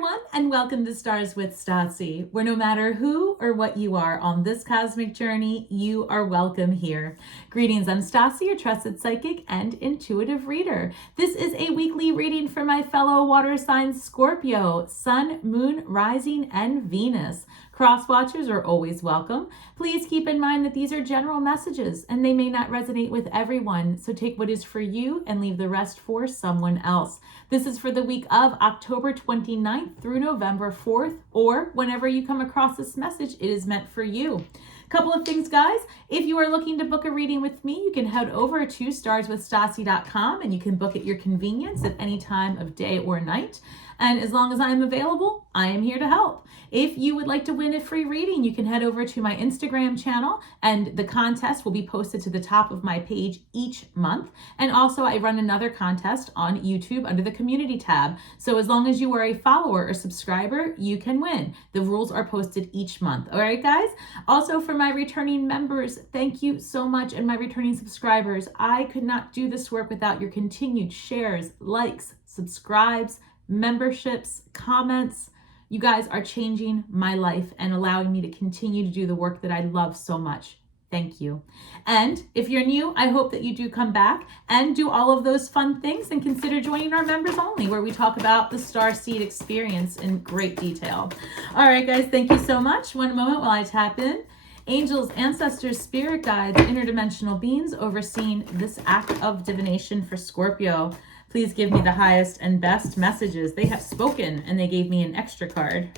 everyone, and welcome to Stars with Stasi, where no matter who or what you are on this cosmic journey, you are welcome here. Greetings, I'm Stasi, your trusted psychic and intuitive reader. This is a weekly reading for my fellow water signs Scorpio, Sun, Moon, Rising, and Venus. Cross watchers are always welcome. Please keep in mind that these are general messages and they may not resonate with everyone, so take what is for you and leave the rest for someone else. This is for the week of October 29th through November 4th, or whenever you come across this message, it is meant for you. Couple of things, guys. If you are looking to book a reading with me, you can head over to starswithstasi.com and you can book at your convenience at any time of day or night. And as long as I am available, I am here to help. If you would like to win a free reading, you can head over to my Instagram channel and the contest will be posted to the top of my page each month. And also I run another contest on YouTube under the community tab. So as long as you are a follower or subscriber, you can win. The rules are posted each month. All right, guys? Also for my returning members, thank you so much. And my returning subscribers, I could not do this work without your continued shares, likes, subscribes, memberships, comments. You guys are changing my life and allowing me to continue to do the work that I love so much. Thank you. And if you're new, I hope that you do come back and do all of those fun things and consider joining our members only, where we talk about the starseed experience in great detail. All right, guys, thank you so much. One moment while I tap in. Angels, ancestors, spirit guides, interdimensional beings overseeing this act of divination for Scorpio. Please give me the highest and best messages. They have spoken and they gave me an extra card.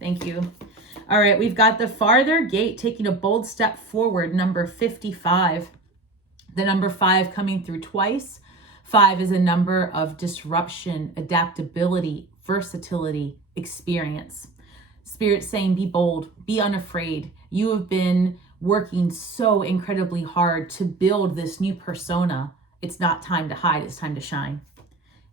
Thank you. All right, we've got the farther gate taking a bold step forward, number 55. The number 5 coming through twice. 5 is a number of disruption, adaptability, versatility, experience. Spirit saying, be bold, be unafraid. You have been working so incredibly hard to build this new persona. It's not time to hide, it's time to shine.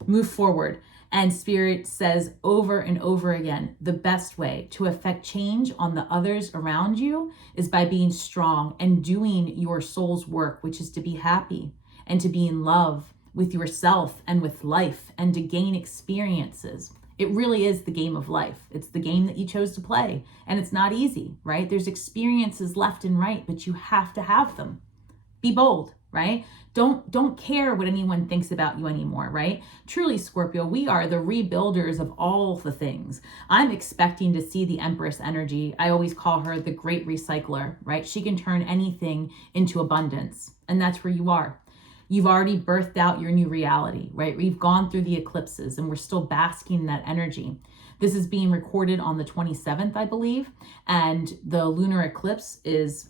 Move forward. And Spirit says over and over again, the best way to affect change on the others around you is by being strong and doing your soul's work, which is to be happy and to be in love with yourself and with life and to gain experiences. It really is the game of life. It's the game that you chose to play. And it's not easy, right? There's experiences left and right, but you have to have them. Be bold, right? Don't care what anyone thinks about you anymore, right? Truly, Scorpio, we are the rebuilders of all the things. I'm expecting to see the Empress energy. I always call her the great recycler, right? She can turn anything into abundance. And that's where you are. You've already birthed out your new reality, right? We've gone through the eclipses and we're still basking in that energy. This is being recorded on the 27th, I believe. And the lunar eclipse is,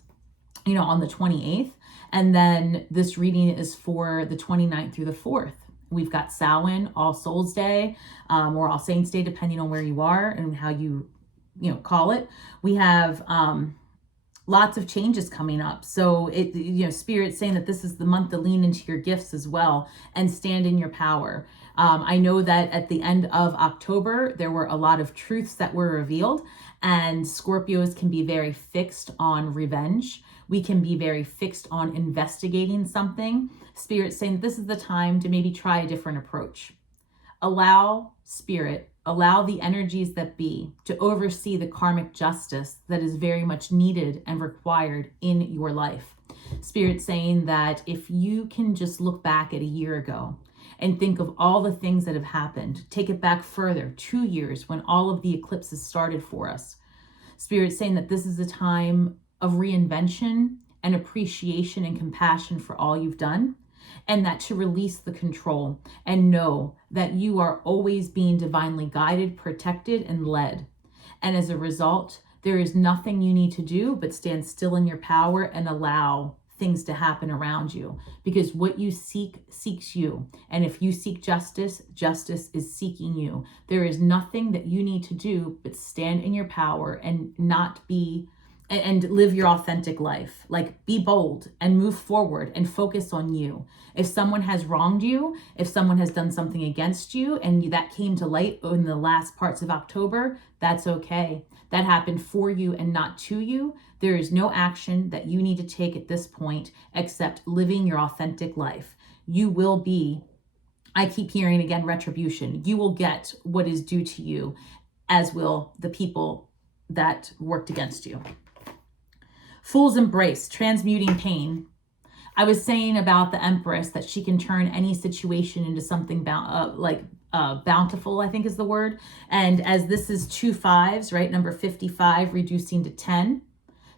on the 28th. And then this reading is for the 29th through the 4th. We've got Samhain, All Souls Day, or All Saints Day, depending on where you are and how you call it. We have lots of changes coming up. So Spirit's saying that this is the month to lean into your gifts as well and stand in your power. I know that at the end of October, there were a lot of truths that were revealed, and Scorpios can be very fixed on revenge. We can be very fixed on investigating something. Spirit's saying that this is the time to maybe try a different approach. Allow Spirit, allow the energies that be to oversee the karmic justice that is very much needed and required in your life. Spirit's saying that if you can just look back at a year ago and think of all the things that have happened, take it back further, 2 years when all of the eclipses started for us. Spirit's saying that this is a time of reinvention and appreciation and compassion for all you've done, and that to release the control and know that you are always being divinely guided, protected, and led. And as a result, there is nothing you need to do but stand still in your power and allow things to happen around you, because what you seek seeks you. And if you seek justice, justice is seeking you. There is nothing that you need to do but stand in your power and not be and live your authentic life. Like, be bold and move forward and focus on you. If someone has wronged you, if someone has done something against you and that came to light in the last parts of October, that's okay. That happened for you and not to you. There is no action that you need to take at this point except living your authentic life. You will be, I keep hearing again, retribution. You will get what is due to you. as will the people that worked against you. Fool's embrace, transmuting pain. I was saying about the Empress that she can turn any situation into something bountiful, I think is the word. And as this is 2 5s, right? Number 55 reducing to 10.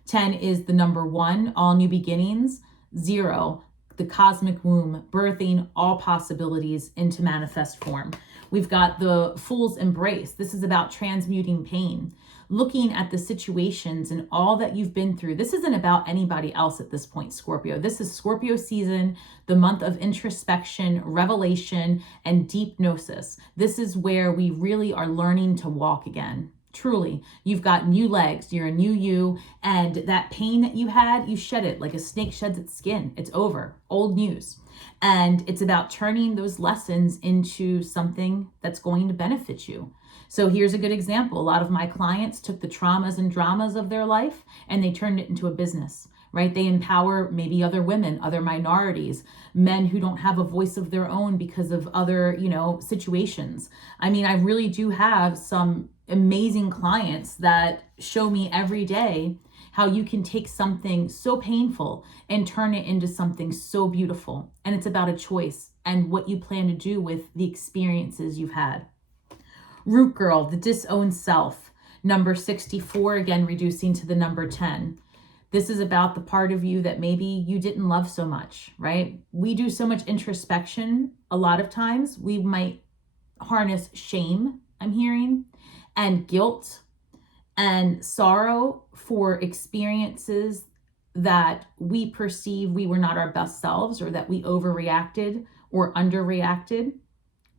10 is the number 1, all new beginnings. 0, the cosmic womb, birthing all possibilities into manifest form. We've got the Fool's embrace. This is about transmuting pain, looking at the situations and all that you've been through. This isn't about anybody else at this point, Scorpio. This is Scorpio season, the month of introspection, revelation, and deep gnosis. This is where we really are learning to walk again. Truly, you've got new legs, you're a new you, and that pain that you had, you shed it like a snake sheds its skin. It's over, old news. And it's about turning those lessons into something that's going to benefit you. So here's a good example. A lot of my clients took the traumas and dramas of their life and they turned it into a business, right? They empower maybe other women, other minorities, men who don't have a voice of their own because of other, situations. I mean, I really do have some amazing clients that show me every day how you can take something so painful and turn it into something so beautiful. And it's about a choice and what you plan to do with the experiences you've had. Root girl, the disowned self, number 64, again, reducing to the number 10. This is about the part of you that maybe you didn't love so much, right? We do so much introspection. A lot of times we might harness shame, I'm hearing, and guilt and sorrow for experiences that we perceive we were not our best selves, or that we overreacted or underreacted.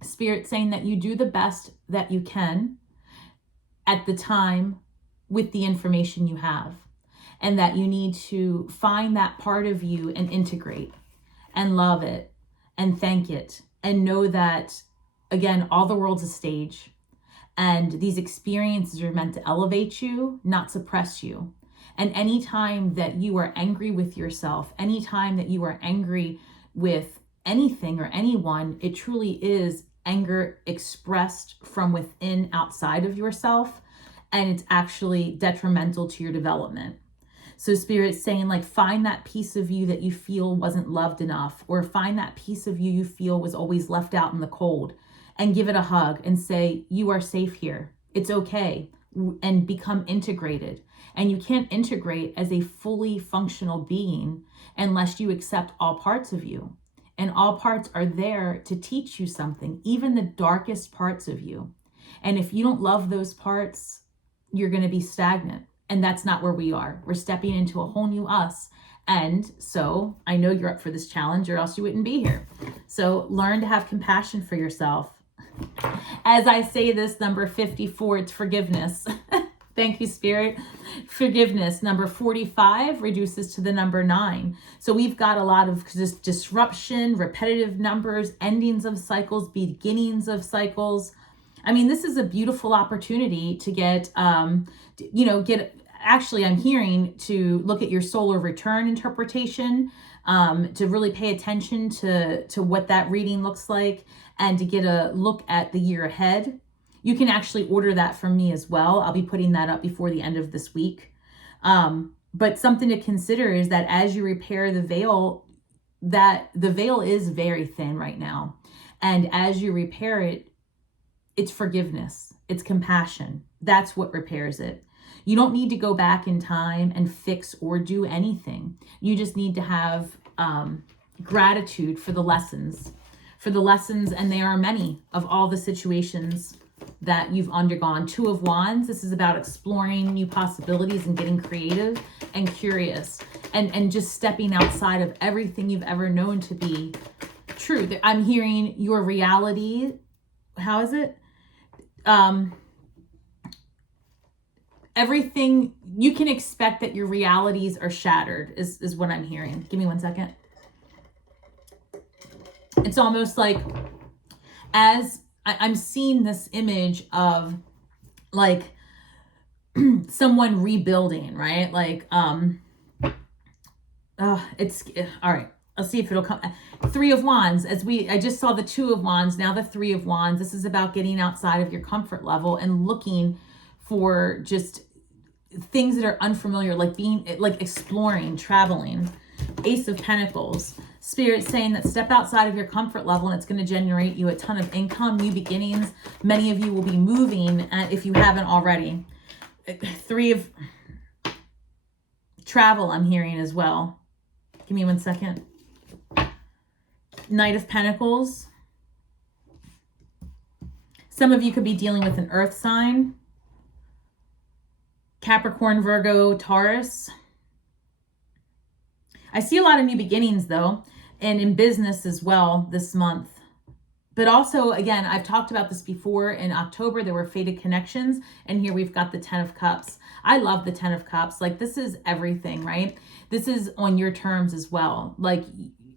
Spirit saying that you do the best that you can at the time with the information you have, and that you need to find that part of you and integrate and love it and thank it and know that, again, all the world's a stage. And these experiences are meant to elevate you, not suppress you. And anytime that you are angry with yourself, anytime that you are angry with anything or anyone, it truly is anger expressed from within, outside of yourself. And it's actually detrimental to your development. So Spirit's saying, like, find that piece of you that you feel wasn't loved enough, or find that piece of you feel was always left out in the cold, and give it a hug and say, you are safe here. It's okay. And become integrated. And you can't integrate as a fully functional being unless you accept all parts of you. And all parts are there to teach you something, even the darkest parts of you. And if you don't love those parts, you're going to be stagnant. And that's not where we are. We're stepping into a whole new us. And so I know you're up for this challenge, or else you wouldn't be here. So learn to have compassion for yourself. As I say this, number 54, it's forgiveness. Thank you, Spirit. Forgiveness. Number 45 reduces to the number 9. So we've got a lot of just disruption, repetitive numbers, endings of cycles, beginnings of cycles. I mean, this is a beautiful opportunity to actually, I'm hearing to look at your solar return interpretation, to really pay attention to what that reading looks like, and to get a look at the year ahead. You can actually order that from me as well. I'll be putting that up before the end of this week. But something to consider is that as you repair the veil, that the veil is very thin right now. And as you repair it, it's forgiveness, it's compassion. That's what repairs it. You don't need to go back in time and fix or do anything. You just need to have gratitude for the lessons, and there are many, of all the situations that you've undergone. 2 of Wands, this is about exploring new possibilities and getting creative and curious, and just stepping outside of everything you've ever known to be true. I'm hearing your reality. How is it? Everything you can expect that your realities are shattered is what I'm hearing. Give me 1 second. It's almost like, as I'm seeing this image of like someone rebuilding, right? Like, it's all right. I'll see if it'll come. Three of Wands. I just saw the Two of Wands, now the Three of Wands. This is about getting outside of your comfort level and looking for just things that are unfamiliar, like exploring, traveling. Ace of Pentacles. Spirit saying that step outside of your comfort level and it's going to generate you a ton of income, new beginnings. Many of you will be moving if you haven't already. Three of Travel I'm hearing as well. Give me 1 second. Knight of Pentacles. Some of you could be dealing with an earth sign. Capricorn, Virgo, Taurus. I see a lot of new beginnings though, and in business as well this month. But also, again, I've talked about this before. In October, there were fated connections, and here we've got the 10 of Cups. I love the 10 of Cups. Like, this is everything, right? This is on your terms as well. Like,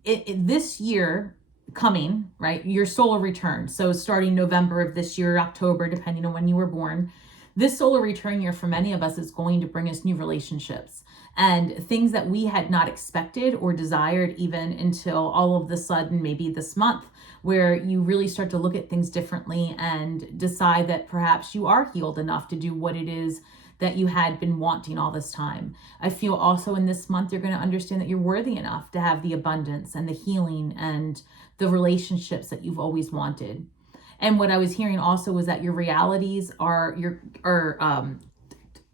this year coming, right, your solar return. So starting November of this year, October, depending on when you were born, this solar return year for many of us is going to bring us new relationships and things that we had not expected or desired even until all of the sudden, maybe this month, where you really start to look at things differently and decide that perhaps you are healed enough to do what it is that you had been wanting all this time. I feel also in this month, you're going to understand that you're worthy enough to have the abundance and the healing and the relationships that you've always wanted. And what I was hearing also was that your realities are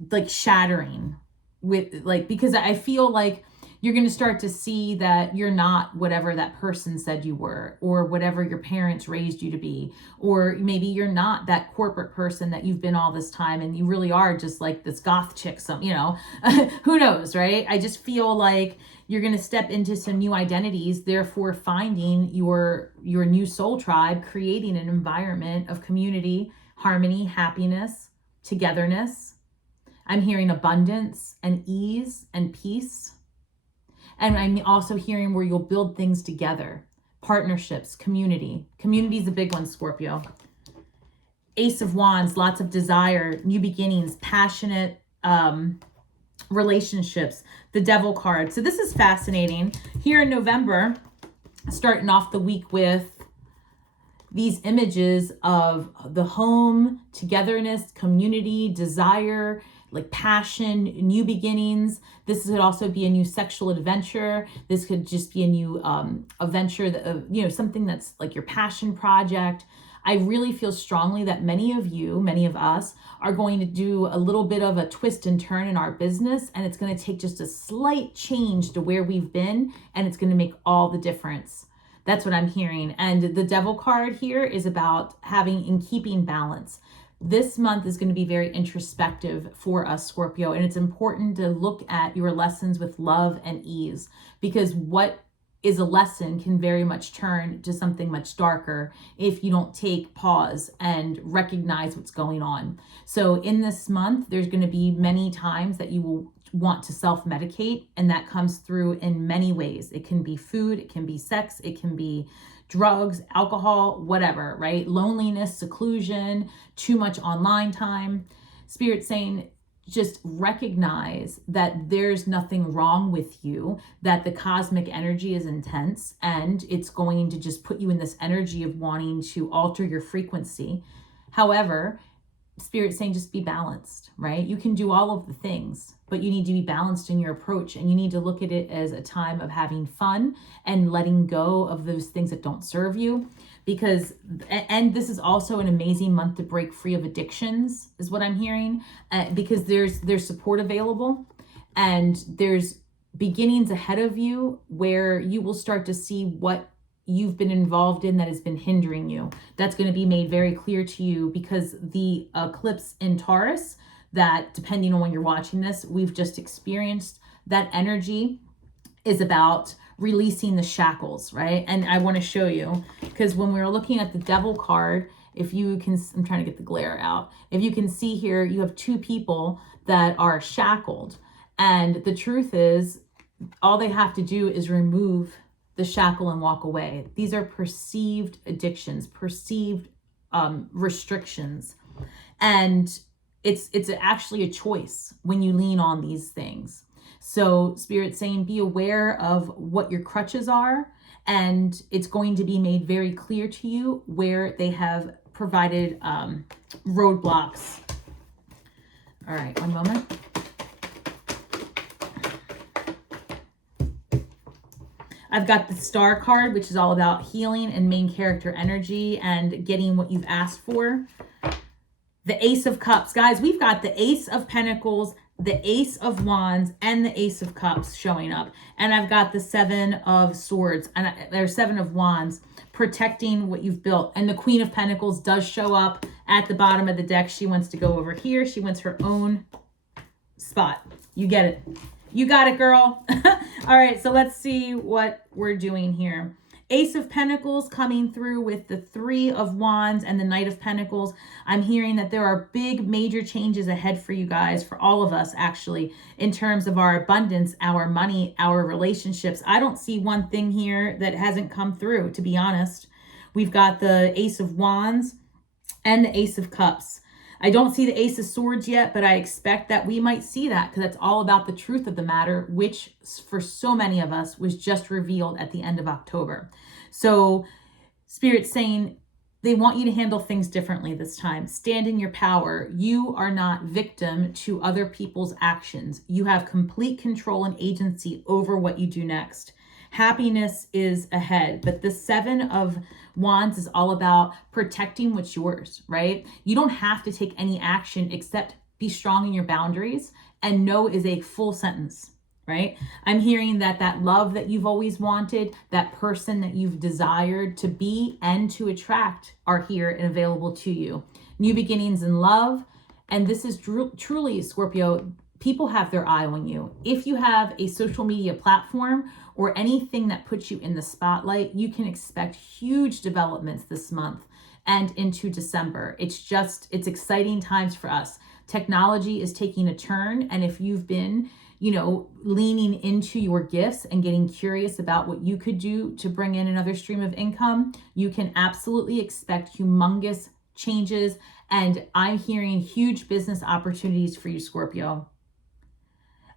like shattering with, like, because I feel like you're going to start to see that you're not whatever that person said you were, or whatever your parents raised you to be, or maybe you're not that corporate person that you've been all this time and you really are just like this goth chick, who knows, right? I just feel like you're going to step into some new identities, therefore finding your new soul tribe, creating an environment of community, harmony, happiness, togetherness. I'm hearing abundance and ease and peace. And I'm also hearing where you'll build things together. Partnerships, community. Community is a big one, Scorpio. Ace of Wands, lots of desire, new beginnings, passionate relationships. The Devil card. So this is fascinating. Here in November, starting off the week with these images of the home, togetherness, community, desire, like passion, new beginnings. This could also be a new sexual adventure. This could just be a new adventure, that, something that's like your passion project. I really feel strongly that many of us are going to do a little bit of a twist and turn in our business, and it's going to take just a slight change to where we've been, and it's going to make all the difference. That's what I'm hearing. And the Devil card here is about having and keeping balance. This month is going to be very introspective for us, Scorpio, and it's important to look at your lessons with love and ease, because what is a lesson can very much turn to something much darker if you don't take pause and recognize what's going on. So in this month, there's going to be many times that you will want to self-medicate, and that comes through in many ways. It can be food, it can be sex, it can be drugs, alcohol, whatever, right? Loneliness, seclusion, too much online time. Spirit saying, just recognize that there's nothing wrong with you, that the cosmic energy is intense, and it's going to just put you in this energy of wanting to alter your frequency. However, Spirit saying just be balanced, right? You can do all of the things, but you need to be balanced in your approach, and you need to look at it as a time of having fun and letting go of those things that don't serve you. And this is also an amazing month to break free of addictions, is what I'm hearing, because there's support available, and there's beginnings ahead of you where you will start to see what you've been involved in that has been hindering you. That's going to be made very clear to you, because the eclipse in Taurus, that depending on when you're watching this, we've just experienced, that energy is about releasing the shackles, right? And I want to show you, because when we were looking at the Devil card, if you can, I'm trying to get the glare out. If you can see here, you have two people that are shackled. And the truth is, all they have to do is remove the shackle and walk away. These are perceived addictions, perceived restrictions. And it's actually a choice when you lean on these things. So Spirit's saying be aware of what your crutches are, and it's going to be made very clear to you where they have provided roadblocks. All right, one moment. I've got the Star card, which is all about healing and main character energy and getting what you've asked for. The Ace of Cups. Guys, we've got the Ace of Pentacles, the Ace of Wands, and the Ace of Cups showing up. And I've got the Seven of Swords, and there's Seven of Wands, protecting what you've built. And the Queen of Pentacles does show up at the bottom of the deck. She wants to go over here. She wants her own spot. You get it. You got it, girl. All right, so let's see what we're doing here. Ace of Pentacles coming through with the Three of Wands and the Knight of Pentacles. I'm hearing that there are big, major changes ahead for you guys, for all of us, actually, in terms of our abundance, our money, our relationships. I don't see one thing here that hasn't come through, to be honest. We've got the Ace of Wands and the Ace of Cups. I don't see the Ace of Swords yet, but I expect that we might see that, because that's all about the truth of the matter, which for so many of us was just revealed at the end of October. So Spirit's saying they want you to handle things differently this time. Stand in your power. You are not victim to other people's actions. You have complete control and agency over what you do next. Happiness is ahead, but the Seven of Wands is all about protecting what's yours, right? You don't have to take any action except be strong in your boundaries, and no is a full sentence, right? I'm hearing that love that you've always wanted, that person that you've desired to be and to attract are here and available to you. New beginnings in love. And this is truly, Scorpio, people have their eye on you. If you have a social media platform or anything that puts you in the spotlight, you can expect huge developments this month and into December. It's exciting times for us. Technology is taking a turn. And if you've been, leaning into your gifts and getting curious about what you could do to bring in another stream of income, you can absolutely expect humongous changes. And I'm hearing huge business opportunities for you, Scorpio.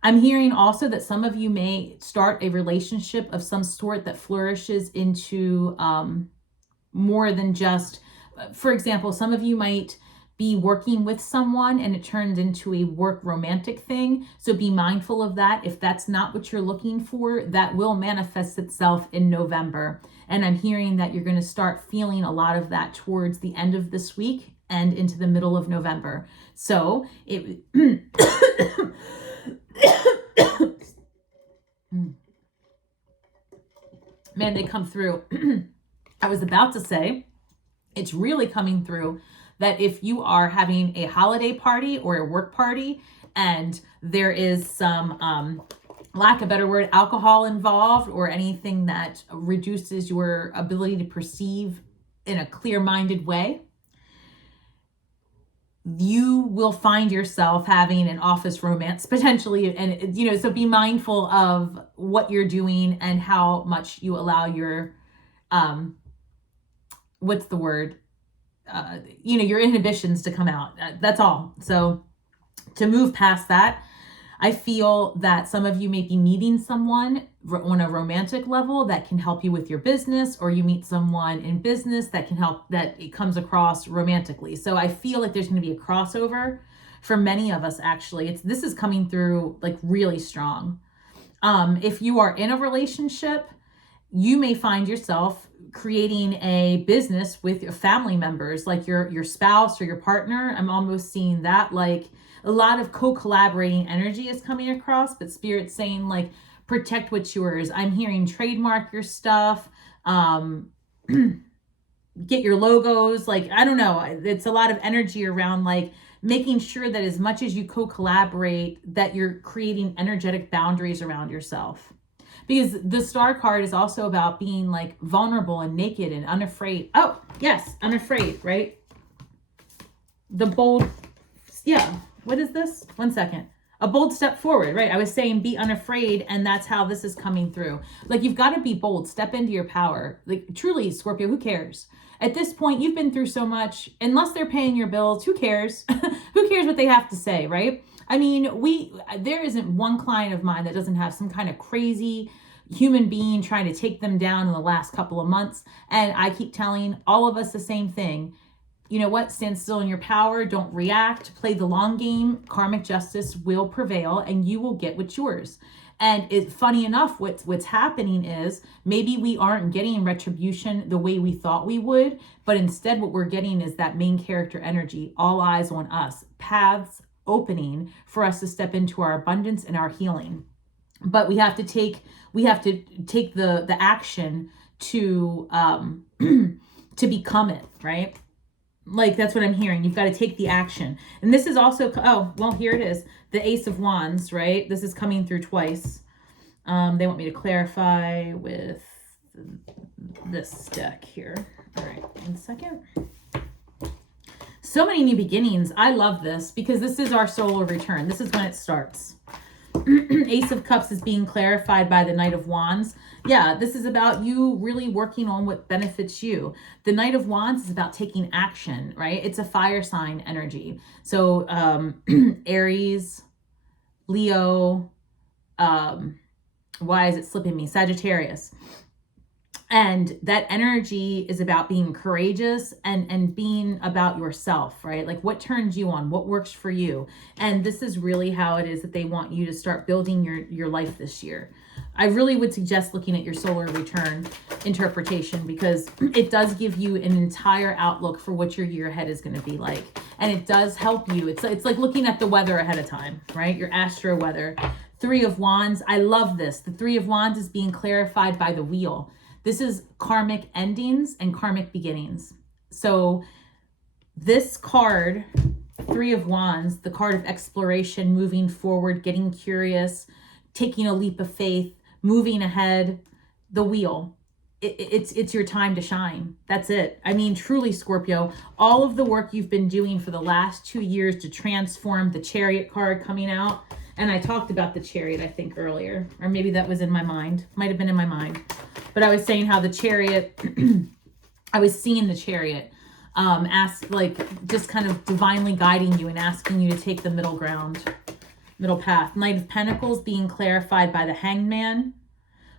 I'm hearing also that some of you may start a relationship of some sort that flourishes into more than just, for example, some of you might be working with someone and it turns into a work romantic thing. So be mindful of that. If that's not what you're looking for, that will manifest itself in November. And I'm hearing that you're going to start feeling a lot of that towards the end of this week and into the middle of November. So it... Man, they come through. I was about to say, it's really coming through that if you are having a holiday party or a work party and there is some, lack of a better word, alcohol involved or anything that reduces your ability to perceive in a clear-minded way, you will find yourself having an office romance potentially. And, so be mindful of what you're doing and how much you allow your, what's the word? Your inhibitions to come out. That's all. So to move past that, I feel that some of you may be meeting someone on a romantic level that can help you with your business, or you meet someone in business that can help, that it comes across romantically. So I feel like there's going to be a crossover for many of us, actually. This is coming through like really strong. If you are in a relationship, you may find yourself creating a business with your family members, like your spouse or your partner. I'm almost seeing that, like a lot of co-collaborating energy is coming across, but Spirit's saying like, protect what's yours. I'm hearing trademark your stuff, get your logos. Like, I don't know. It's a lot of energy around like making sure that as much as you co-collaborate, that you're creating energetic boundaries around yourself. Because the Star card is also about being like vulnerable and naked and unafraid. Oh, yes, unafraid, right? The bold, yeah. What is this? 1 second. A bold step forward, right? I was saying be unafraid, and that's how this is coming through. Like, you've got to be bold, step into your power. Like, truly, Scorpio, who cares? At this point, you've been through so much. Unless they're paying your bills, who cares? Who cares what they have to say, right? I mean, there isn't one client of mine that doesn't have some kind of crazy human being trying to take them down in the last couple of months. And I keep telling all of us the same thing. You know what? Stand still in your power. Don't react. Play the long game. Karmic justice will prevail and you will get what's yours. And it's funny enough, what's happening is maybe we aren't getting retribution the way we thought we would, but instead what we're getting is that main character energy, all eyes on us, paths opening for us to step into our abundance and our healing. But we have to take the action to to become it, right? Like, that's what I'm hearing. You've got to take the action. And this is also, oh, well, here it is. The Ace of Wands, right? This is coming through twice. They want me to clarify with this deck here. All right, 1 second. So many new beginnings. I love this because this is our solar return. This is when it starts. Ace of Cups is being clarified by the Knight of Wands. Yeah, this is about you really working on what benefits you. The Knight of Wands is about taking action, right? It's a fire sign energy. So Aries, Leo, why is it slipping me? Sagittarius. And that energy is about being courageous and being about yourself, right? Like, what turns you on, what works for you. And this is really how it is that they want you to start building your life this year. I really would suggest looking at your solar return interpretation because it does give you an entire outlook for what your year ahead is going to be like. And it does help you. It's like looking at the weather ahead of time, right? Your astro weather. 3 of Wands. I love this. The 3 of Wands is being clarified by the wheel. This is karmic endings and karmic beginnings. So this card, 3 of Wands, the card of exploration, moving forward, getting curious, taking a leap of faith, moving ahead, the wheel. It's your time to shine. That's it. I mean, truly, Scorpio, all of the work you've been doing for the last 2 years to transform, the Chariot card coming out. And I talked about the Chariot, I think, earlier, or maybe that was in my mind. Might have been in my mind. But I was saying how the Chariot, I was seeing the Chariot just kind of divinely guiding you and asking you to take the middle ground, middle path. Knight of Pentacles being clarified by the Hanged Man.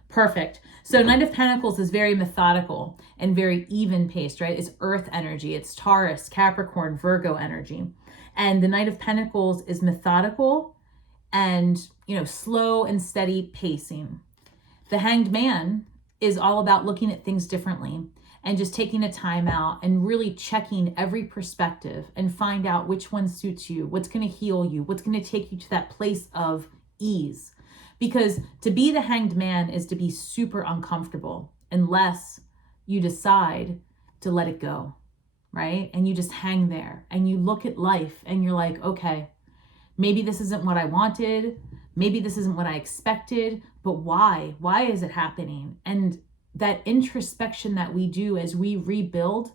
Perfect. So Knight of Pentacles is very methodical and very even paced, right? It's earth energy. It's Taurus, Capricorn, Virgo energy. And the Knight of Pentacles is methodical and, slow and steady pacing. The Hanged Man is all about looking at things differently and just taking a time out and really checking every perspective and find out which one suits you, what's going to heal you, what's going to take you to that place of ease. Because to be the Hanged Man is to be super uncomfortable unless you decide to let it go, right? And you just hang there and you look at life and you're like, okay, maybe this isn't what I wanted. Maybe this isn't what I expected, but why? Why is it happening? And that introspection that we do as we rebuild,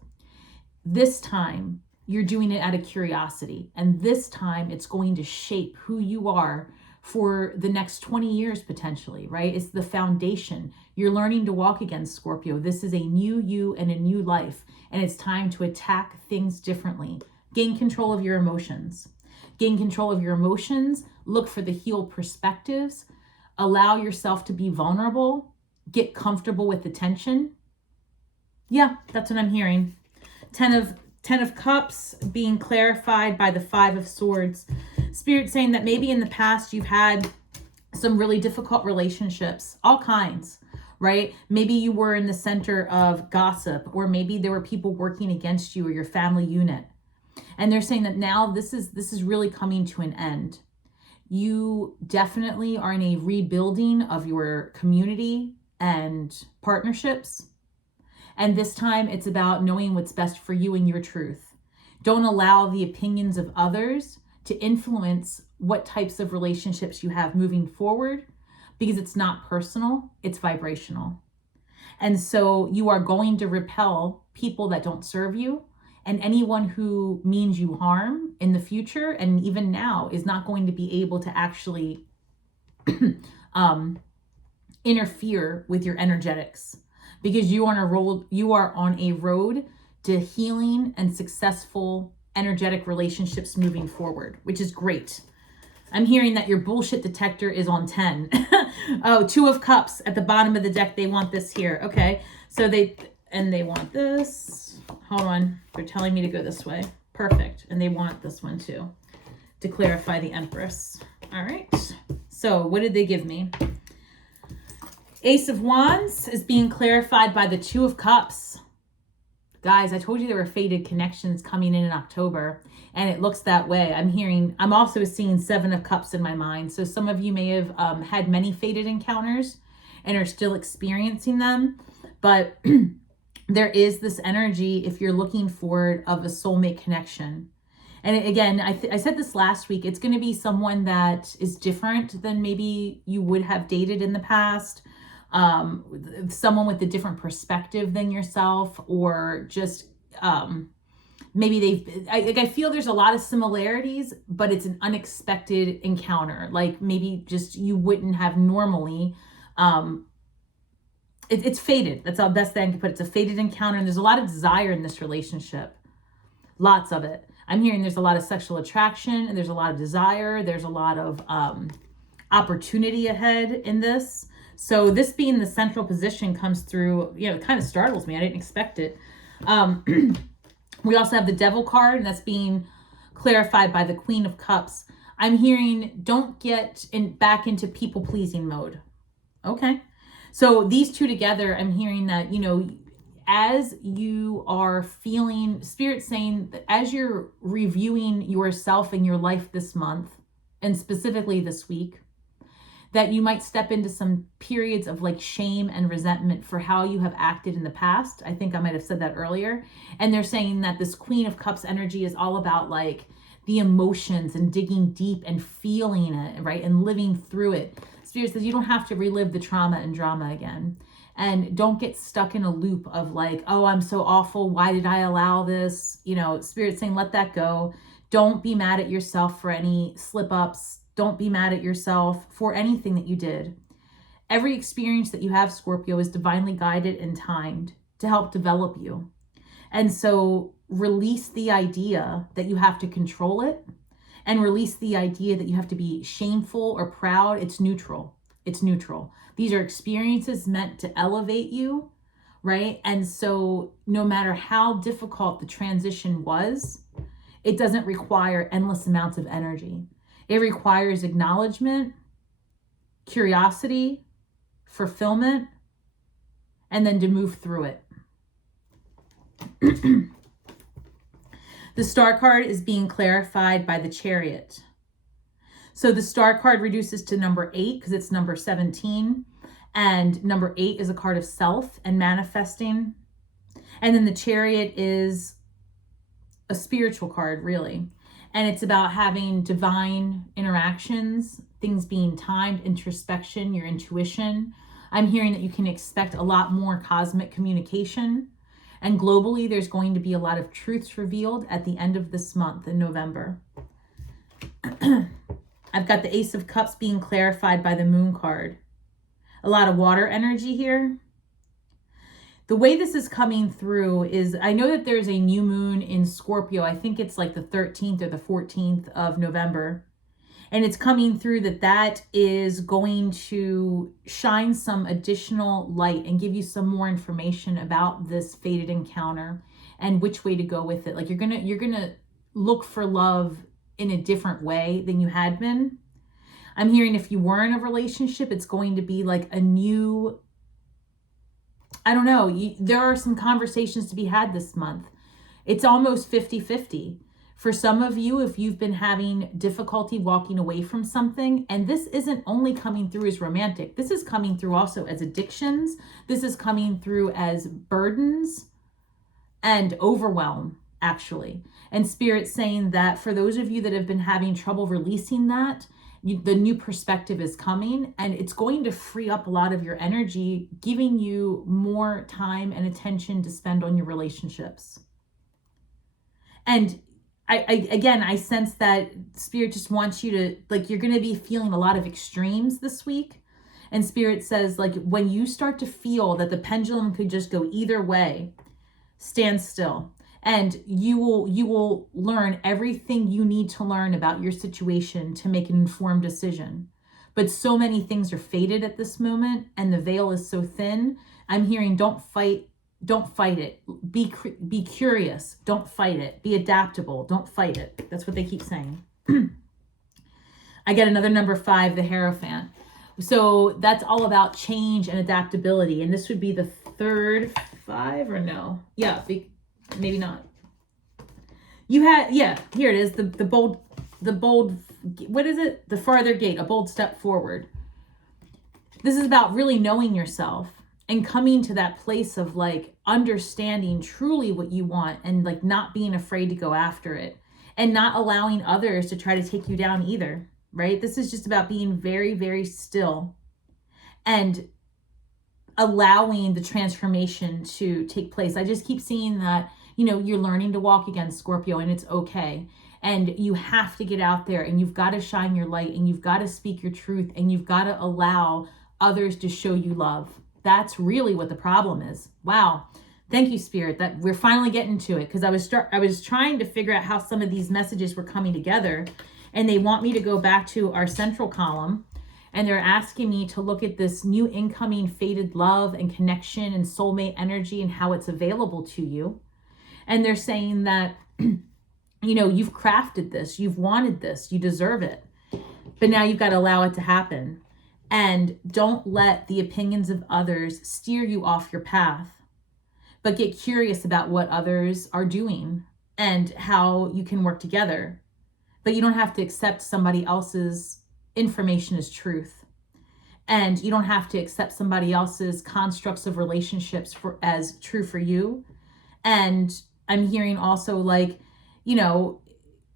this time you're doing it out of curiosity. And this time it's going to shape who you are for the next 20 years potentially, right? It's the foundation. You're learning to walk again, Scorpio. This is a new you and a new life. And it's time to attack things differently. Gain control of your emotions. Gain control of your emotions. Look for the healed perspectives. Allow yourself to be vulnerable. Get comfortable with the tension. Yeah, that's what I'm hearing. 10 of Cups being clarified by the 5 of Swords. Spirit saying that maybe in the past you've had some really difficult relationships, all kinds, right? Maybe you were in the center of gossip, or maybe there were people working against you or your family unit. And they're saying that now this is really coming to an end. You definitely are in a rebuilding of your community and partnerships. And this time it's about knowing what's best for you and your truth. Don't allow the opinions of others to influence what types of relationships you have moving forward, because it's not personal, it's vibrational. And so you are going to repel people that don't serve you, And anyone who means you harm in the future and even now is not going to be able to actually interfere with your energetics, because you are on a road to healing and successful energetic relationships moving forward, which is great. I'm hearing that your bullshit detector is on 10. Oh, 2 of Cups at the bottom of the deck. They want this here. Okay. So they want this. Hold on. They're telling me to go this way. Perfect. And they want this one too, to clarify the Empress. All right. So what did they give me? Ace of Wands is being clarified by the 2 of Cups. Guys, I told you there were fated connections coming in October, and it looks that way. I'm also seeing 7 of Cups in my mind. So some of you may have had many fated encounters and are still experiencing them. But there is this energy, if you're looking for it, of a soulmate connection. And again, I said this last week, it's going to be someone that is different than maybe you would have dated in the past. Someone with a different perspective than yourself, or just maybe I feel there's a lot of similarities, but it's an unexpected encounter. Like maybe just you wouldn't have normally. It's fated. That's the best thing I can put it. It's a fated encounter, and there's a lot of desire in this relationship. Lots of it. I'm hearing there's a lot of sexual attraction, and there's a lot of desire. There's a lot of opportunity ahead in this. So this being the central position comes through, it kind of startles me. I didn't expect it. We also have the Devil card, and that's being clarified by the Queen of Cups. I'm hearing don't get back into people-pleasing mode. Okay. So these two together, I'm hearing that, as you are feeling, Spirit saying that as you're reviewing yourself and your life this month, and specifically this week, that you might step into some periods of like shame and resentment for how you have acted in the past. I think I might have said that earlier. And they're saying that this Queen of Cups energy is all about like the emotions and digging deep and feeling it, right? And living through it. Spirit says you don't have to relive the trauma and drama again. And don't get stuck in a loop of like, oh, I'm so awful. Why did I allow this? Spirit saying, let that go. Don't be mad at yourself for any slip ups. Don't be mad at yourself for anything that you did. Every experience that you have, Scorpio, is divinely guided and timed to help develop you. And so release the idea that you have to control it, and release the idea that you have to be shameful or proud. It's neutral. It's neutral. These are experiences meant to elevate you, right? And so no matter how difficult the transition was, it doesn't require endless amounts of energy. It requires acknowledgement, curiosity, fulfillment, and then to move through it. The Star card is being clarified by the Chariot. So the Star card reduces to number 8 because it's number 17. And number 8 is a card of self and manifesting. And then the Chariot is a spiritual card, really. And it's about having divine interactions, things being timed, introspection, your intuition. I'm hearing that you can expect a lot more cosmic communication. And globally, there's going to be a lot of truths revealed at the end of this month in November. I've got the Ace of Cups being clarified by the Moon card. A lot of water energy here. The way this is coming through is, I know that there's a new moon in Scorpio. I think it's like the 13th or the 14th of November. And it's coming through that is going to shine some additional light and give you some more information about this fated encounter and which way to go with it. Like you're gonna look for love in a different way than you had been. I'm hearing if you were in a relationship, it's going to be like a new, I don't know, there are some conversations to be had this month. It's almost 50-50. For some of you, if you've been having difficulty walking away from something, and this isn't only coming through as romantic, this is coming through also as addictions. This is coming through as burdens and overwhelm, actually. And Spirit's saying that for those of you that have been having trouble releasing that, the new perspective is coming, and it's going to free up a lot of your energy, giving you more time and attention to spend on your relationships. And I sense that Spirit just wants you to, like, you're going to be feeling a lot of extremes this week. And Spirit says, like, when you start to feel that the pendulum could just go either way, stand still. And you will learn everything you need to learn about your situation to make an informed decision. But so many things are faded at this moment, and the veil is so thin. I'm hearing, don't fight it. Be curious. Don't fight it. Be adaptable. Don't fight it. That's what they keep saying. I get another number 5, the Hierophant. So that's all about change and adaptability. And this would be the third 5, or no? Yeah, maybe not. You had, yeah, here it is. The bold, what is it? The farther gate, a bold step forward. This is about really knowing yourself and coming to that place of like understanding truly what you want, and like not being afraid to go after it, and not allowing others to try to take you down either, right? This is just about being very, very still and allowing the transformation to take place. I just keep seeing that, you know, you're learning to walk again, Scorpio, and it's okay. And you have to get out there, and you've got to shine your light, and you've got to speak your truth, and you've got to allow others to show you love. That's really what the problem is. Wow. Thank you, Spirit, that we're finally getting to it, because I was trying to figure out how some of these messages were coming together, and they want me to go back to our central column, and they're asking me to look at this new incoming fated love and connection and soulmate energy and how it's available to you. And they're saying that, you know, you've crafted this, you've wanted this, you deserve it, but now you've got to allow it to happen. And don't let the opinions of others steer you off your path, but get curious about what others are doing and how you can work together. But you don't have to accept somebody else's information as truth. And you don't have to accept somebody else's constructs of relationships as true for you. And I'm hearing also, like, you know,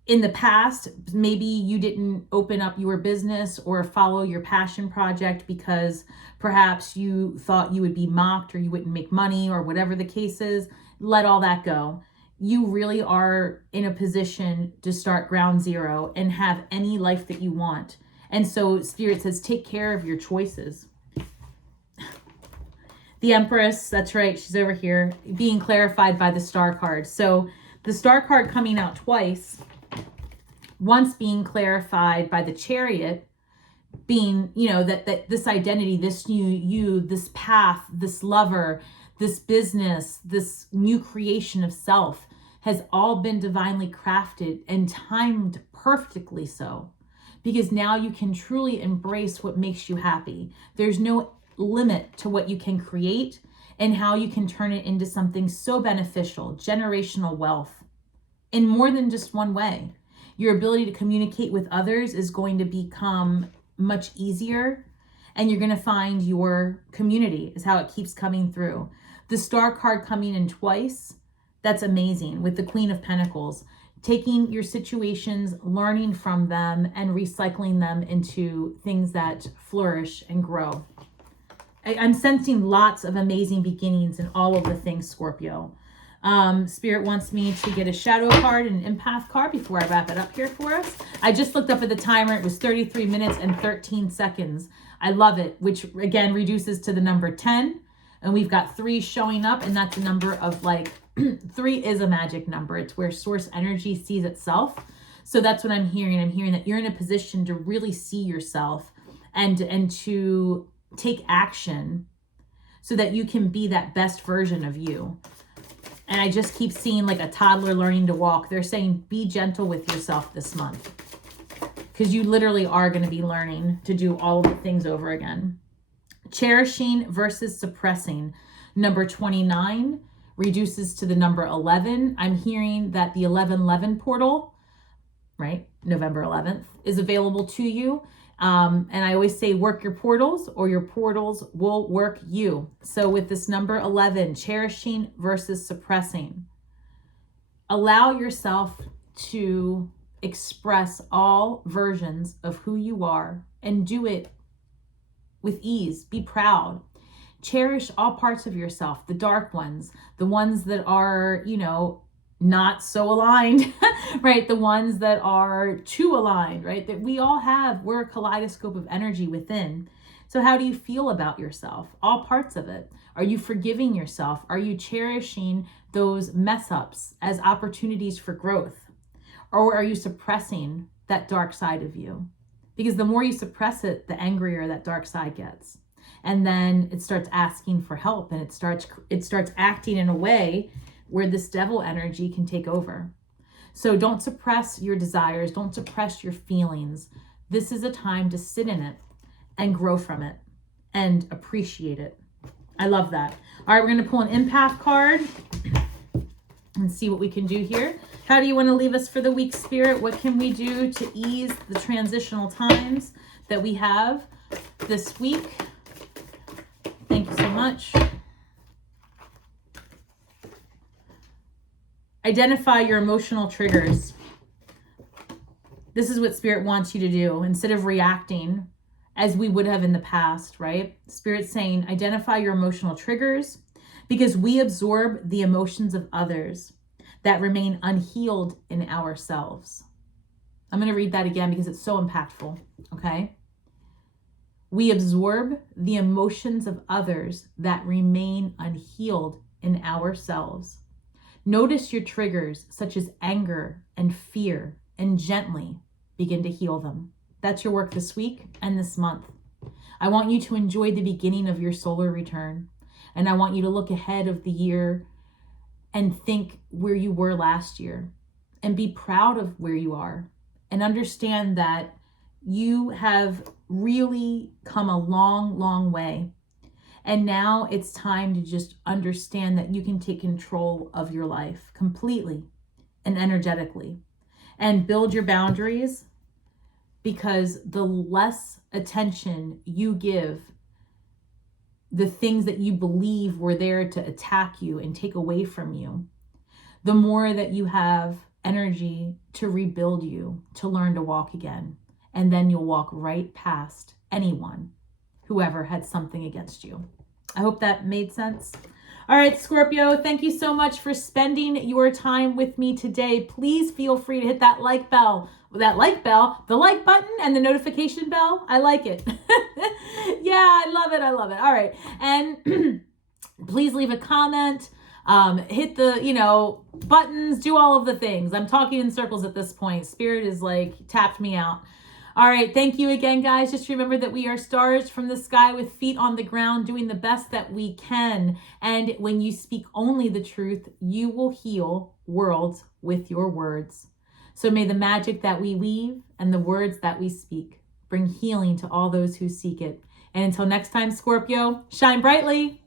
in the past, maybe you didn't open up your business or follow your passion project because perhaps you thought you would be mocked or you wouldn't make money or whatever the case is. Let all that go. You really are in a position to start ground zero and have any life that you want. And so Spirit says, take care of your choices. The Empress, that's right, she's over here, being clarified by the Star card. So the Star card coming out twice, once being clarified by the Chariot, being, you know, that this identity, this new you, this path, this lover, this business, this new creation of self has all been divinely crafted and timed perfectly so, because now you can truly embrace what makes you happy. There's no limit to what you can create and how you can turn it into something so beneficial, generational wealth, in more than just one way. Your ability to communicate with others is going to become much easier, and you're going to find your community is how it keeps coming through. The Star card coming in twice, that's amazing, with the Queen of Pentacles, taking your situations, learning from them, and recycling them into things that flourish and grow. I'm sensing lots of amazing beginnings in all of the things, Scorpio. Spirit wants me to get a shadow card and an empath card before I wrap it up here for us. I just looked up at the timer. It was 33 minutes and 13 seconds. I love it, which again reduces to the number 10. And we've got 3 showing up, and that's a number of, like, 3 is a magic number. It's where source energy sees itself. So that's what I'm hearing. I'm hearing that you're in a position to really see yourself and to take action so that you can be that best version of you. And I just keep seeing like a toddler learning to walk. They're saying, be gentle with yourself this month, because you literally are going to be learning to do all of the things over again. Cherishing versus suppressing. Number 29 reduces to the number 11. I'm hearing that the 1111 portal, right, November 11th, is available to you. And I always say, work your portals or your portals will work you. So with this number 11, cherishing versus suppressing, allow yourself to express all versions of who you are and do it with ease. Be proud. Cherish all parts of yourself, the dark ones, the ones that are, you know, not so aligned, right? The ones that are too aligned, right? That we all have, we're a kaleidoscope of energy within. So how do you feel about yourself? All parts of it. Are you forgiving yourself? Are you cherishing those mess ups as opportunities for growth? Or are you suppressing that dark side of you? Because the more you suppress it, the angrier that dark side gets. And then it starts asking for help, and it starts acting in a way where this devil energy can take over. So don't suppress your desires. Don't suppress your feelings. This is a time to sit in it and grow from it and appreciate it. I love that. All right, we're going to pull an empath card and see what we can do here. How do you want to leave us for the week, Spirit? What can we do to ease the transitional times that we have this week? Thank you so much. Identify your emotional triggers. This is what Spirit wants you to do instead of reacting as we would have in the past, right? Spirit's saying, identify your emotional triggers, because we absorb the emotions of others that remain unhealed in ourselves. I'm going to read that again because it's so impactful, okay? We absorb the emotions of others that remain unhealed in ourselves. Notice your triggers, such as anger and fear, and gently begin to heal them. That's your work this week and this month. I want you to enjoy the beginning of your solar return. And I want you to look ahead of the year and think where you were last year and be proud of where you are and understand that you have really come a long, long way. And now it's time to just understand that you can take control of your life completely and energetically and build your boundaries, because the less attention you give the things that you believe were there to attack you and take away from you, the more that you have energy to rebuild you, to learn to walk again. And then you'll walk right past anyone, whoever had something against you. I hope that made sense. All right, Scorpio, thank you so much for spending your time with me today. Please feel free to hit that like bell, the like button and the notification bell. I like it. Yeah, I love it. All right. And please leave a comment, hit the, buttons, do all of the things. I'm talking in circles at this point. Spirit is like tapped me out. All right. Thank you again, guys. Just remember that we are stars from the sky with feet on the ground, doing the best that we can. And when you speak only the truth, you will heal worlds with your words. So may the magic that we weave and the words that we speak bring healing to all those who seek it. And until next time, Scorpio, shine brightly.